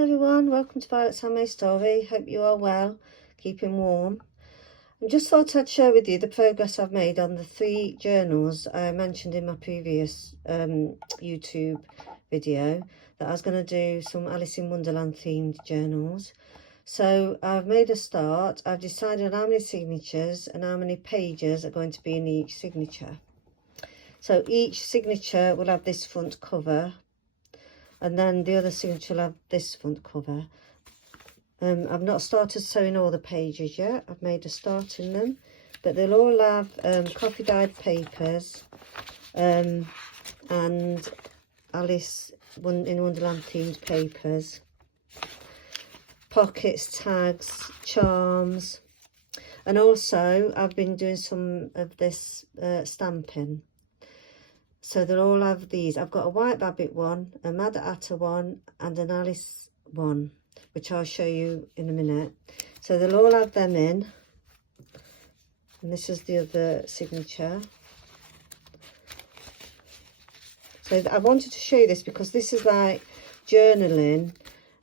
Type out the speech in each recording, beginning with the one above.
Hello everyone, welcome to Violet's Handmade Story. Hope you are well, keeping warm. I just thought I'd share with you the progress I've made on the 3 journals I mentioned in my previous YouTube video, that I was going to do some Alice in Wonderland themed journals. So I've made a start. I've decided how many signatures and how many pages are going to be in each signature. So each signature will have this front cover, and then the other signature will have this front cover. I've not started sewing all the pages yet. I've made a start in them, but they'll all have coffee dyed papers and Alice in Wonderland themed papers, pockets, tags, charms, and also I've been doing some of this stamping. So they'll all have these. I've got a White Rabbit one, a Mad Hatter one, and an Alice one, which I'll show you in a minute. So they'll all have them in. And this is the other signature. So I wanted to show you this because this is like journaling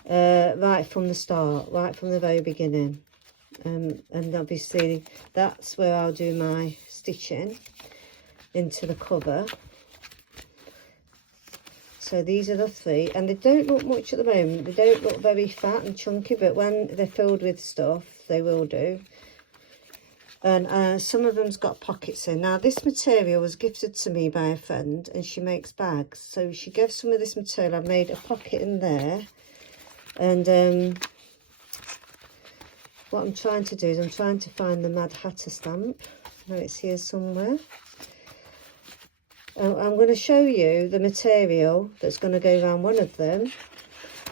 right from the start, right from the very beginning. And obviously that's where I'll do my stitching into the cover. So these are the 3, and they don't look much at the moment. They don't look very fat and chunky, but when they're filled with stuff, they will do. And some of them's got pockets in. Now, this material was gifted to me by a friend, and she makes bags. So she gave some of this material. I made a pocket in there. And what I'm trying to do is I'm trying to find the Mad Hatter stamp. I know it's here somewhere. I'm going to show you the material that's going to go around one of them,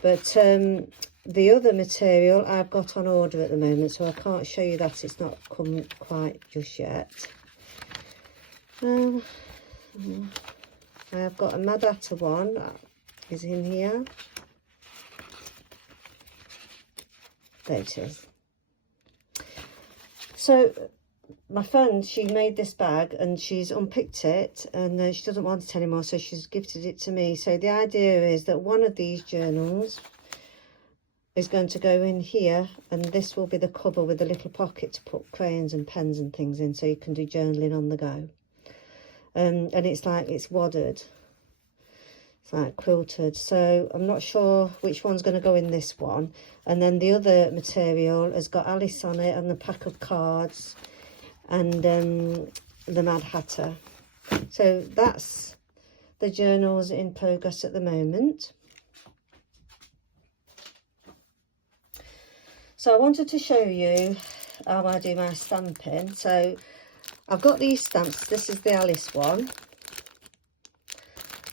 but the other material I've got on order at the moment, so I can't show you that. It's not come quite just yet. I have got a Mad Hatter one that is in here. There it is. So my friend, she made this bag and she's unpicked it, and she doesn't want it anymore, so she's gifted it to me. So the idea is that one of these journals is going to go in here, and this will be the cover with a little pocket to put crayons and pens and things in, so you can do journaling on the go. And it's like, it's wadded, it's like quilted. So I'm not sure which one's going to go in this one. And then the other material has got Alice on it and the pack of cards and the Mad Hatter. So that's the journals in progress at the moment. So I wanted to show you how I do my stamping. So I've got these stamps. This is the Alice one,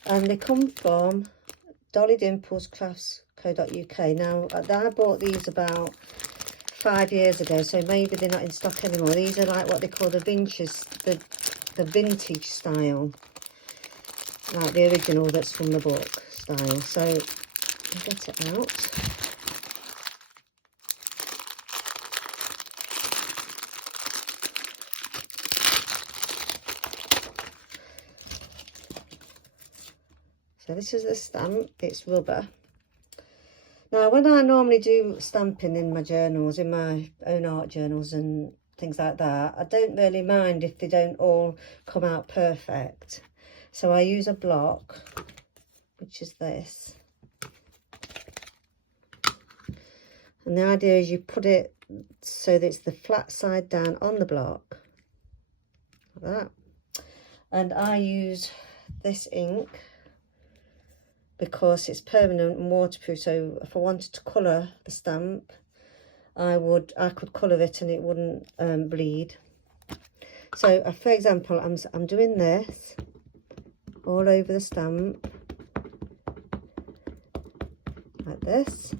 and they come from dollydimplescrafts.co.uk. Now I bought these about 5 years ago, so maybe they're not in stock anymore. These are like what they call the vintage style, like the original that's from the book style. So I'll get it out. So this is the stamp. It's rubber. Now, when I normally do stamping in my journals, in my own art journals and things like that, I don't really mind if they don't all come out perfect. So I use a block, which is this. And the idea is you put it so that it's the flat side down on the block, like that. And I use this ink because it's permanent and waterproof, so if I wanted to colour the stamp, I could colour it and it wouldn't bleed. So for example, I'm doing this all over the stamp, like this.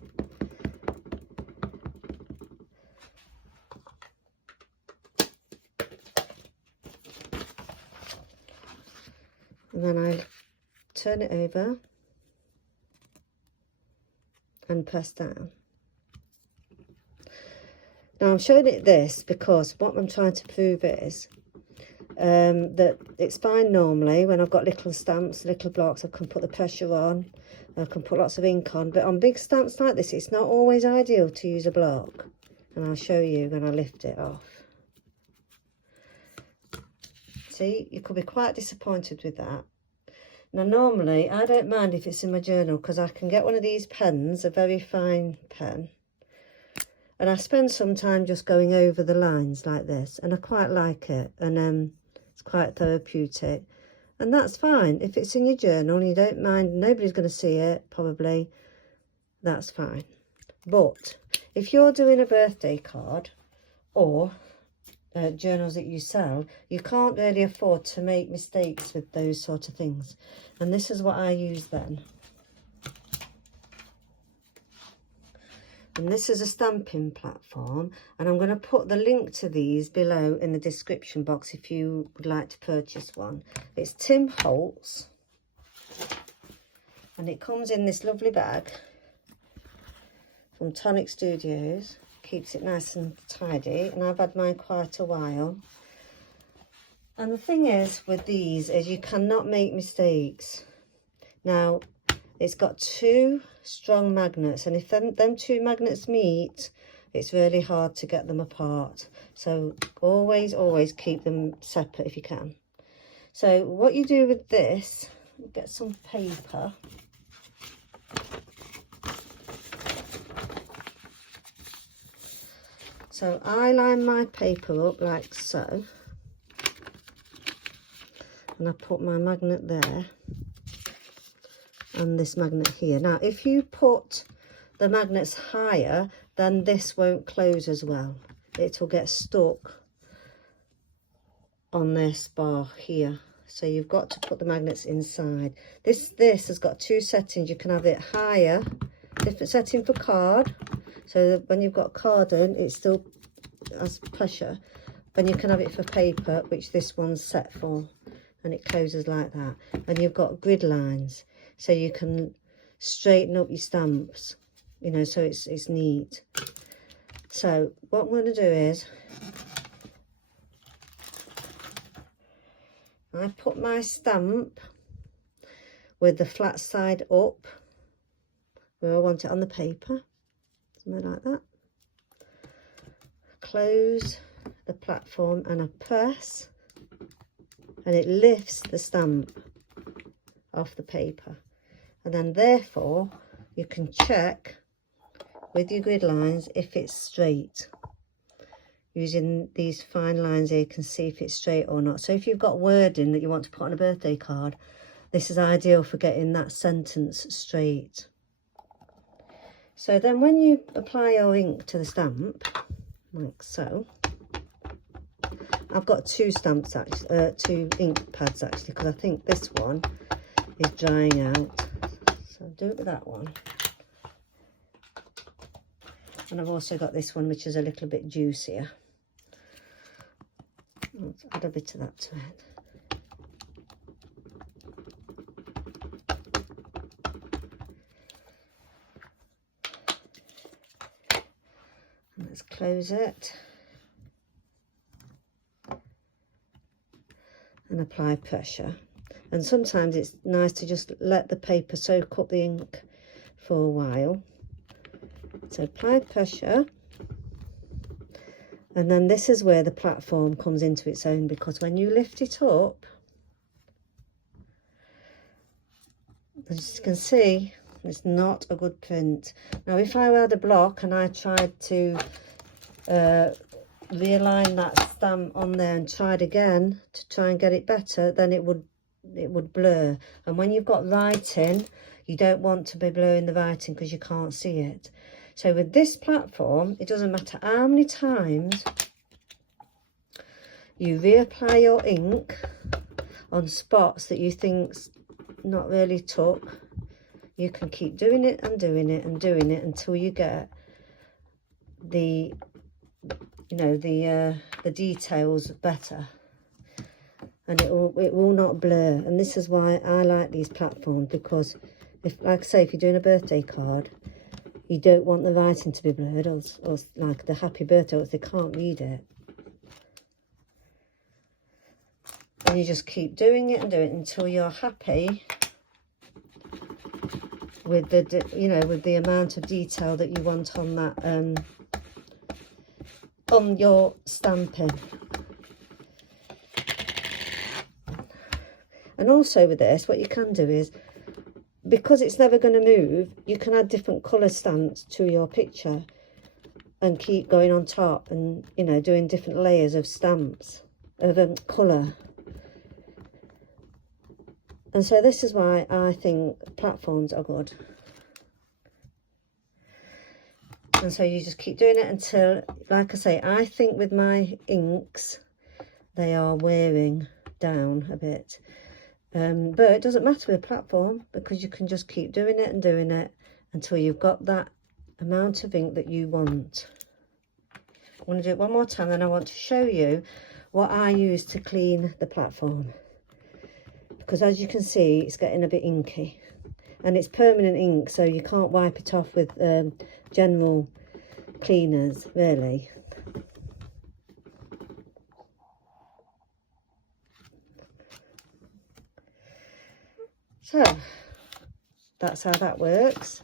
And then I turn it over and press down. Now I'm showing it this because what I'm trying to prove is that it's fine normally when I've got little stamps, little blocks. I can put the pressure on I can put lots of ink on, but on big stamps like this, it's not always ideal to use a block. And I'll show you when I lift it off. See, you could be quite disappointed with that. Now, normally, I don't mind if it's in my journal because I can get one of these pens, a very fine pen. And I spend some time just going over the lines like this. And I quite like it. And it's quite therapeutic. And that's fine. If it's in your journal and you don't mind, nobody's going to see it, probably, that's fine. But if you're doing a birthday card or journals that you sell, you can't really afford to make mistakes with those sort of things. And this is what I use then. And this is a stamping platform, and I'm going to put the link to these below in the description box if you would like to purchase one. It's Tim Holtz, and it comes in this lovely bag from Tonic Studios. Keeps it nice and tidy, and I've had mine quite a while. And the thing is with these is you cannot make mistakes. Now, it's got two strong magnets, and if them two magnets meet, it's really hard to get them apart. So always keep them separate if you can. So what you do with this, get some paper. So I line my paper up like so, and I put my magnet there and this magnet here. Now, if you put the magnets higher, then this won't close as well. It will get stuck on this bar here. So you've got to put the magnets inside. This has got two settings. You can have it higher, different setting for card. So that when you've got card in, it still has pressure. Then you can have it for paper, which this one's set for. And it closes like that. And you've got grid lines. So you can straighten up your stamps, you know, so it's neat. So what I'm going to do is, I put my stamp with the flat side up, where I want it on the paper, something like that. Close the platform and I press, and it lifts the stamp off the paper. And then therefore you can check with your grid lines if it's straight. Using these fine lines here, you can see if it's straight or not. So if you've got wording that you want to put on a birthday card, this is ideal for getting that sentence straight. So then when you apply your ink to the stamp, like so, I've got two stamps actually, two ink pads actually, because I think this one is drying out. So I'll do it with that one. And I've also got this one, which is a little bit juicier. Let's add a bit of that to it. And let's close it. And apply pressure. And sometimes it's nice to just let the paper soak up the ink for a while. So apply pressure. And then this is where the platform comes into its own, because when you lift it up, as you can see, it's not a good print. Now, if I had a block and I tried to realign that stamp on there and tried again to try and get it better, then it would blur. And when you've got writing, you don't want to be blurring the writing because you can't see it. So with this platform, it doesn't matter how many times you reapply your ink on spots that you think's not really took. You can keep doing it and doing it and doing it until you get the, you know, the details better, and it will not blur. And this is why I like these platforms, because if, like I say, if you're doing a birthday card, you don't want the writing to be blurred, or like the happy birthday, or they can't read it. And you just keep doing it and doing it until you're happy with the, you know, with the amount of detail that you want on that, on your stamping. And also with this, what you can do is, because it's never going to move, you can add different colour stamps to your picture and keep going on top and, you know, doing different layers of stamps, of colour. And so this is why I think platforms are good. And so you just keep doing it until, like I say, I think with my inks, they are wearing down a bit. But it doesn't matter with a platform, because you can just keep doing it and doing it until you've got that amount of ink that you want. I want to do it one more time, and I want to show you what I use to clean the platform. Because as you can see, it's getting a bit inky. And it's permanent ink, so you can't wipe it off with general cleaners, really. So, that's how that works.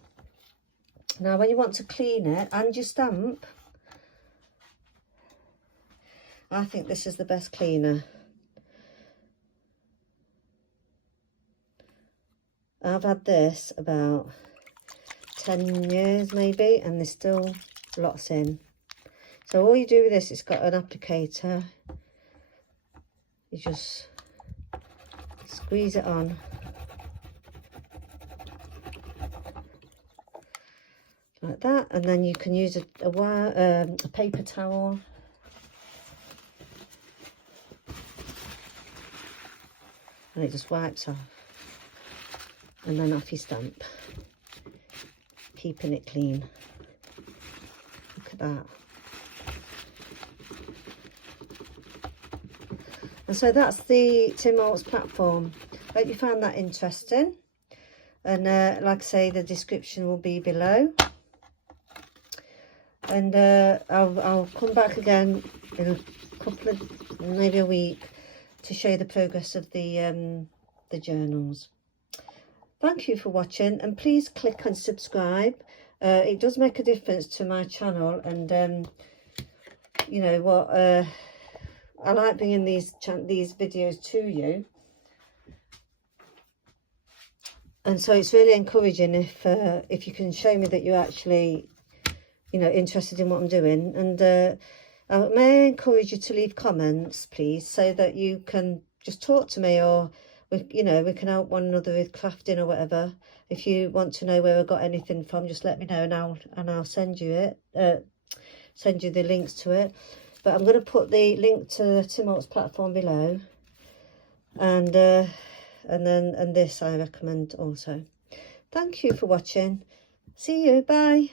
Now, when you want to clean it and your stamp, I think this is the best cleaner. I've had this about 10 years maybe, and there's still lots in. So all you do with this, it's got an applicator. You just squeeze it on. Like that, and then you can use a paper towel. And it just wipes off. And then off you stamp. Keeping it clean. Look at that. And so that's the Tim Holtz platform. Hope you found that interesting. And like I say, the description will be below. And I'll come back again in a couple of, maybe a week, to show you the progress of the journals. Thank you for watching, and please click and subscribe. It does make a difference to my channel, and you know what, I like bringing these videos to you, and so it's really encouraging if you can show me that you're actually, you know, interested in what I'm doing. And may I encourage you to leave comments, please, so that you can just talk to me, or you know, we can help one another with crafting or whatever. If you want to know where I got anything from, just let me know, and I'll send you it, send you the links to it. But I'm going to put the link to the Tim Holtz platform below, and this I recommend also. Thank you for watching. See you. Bye.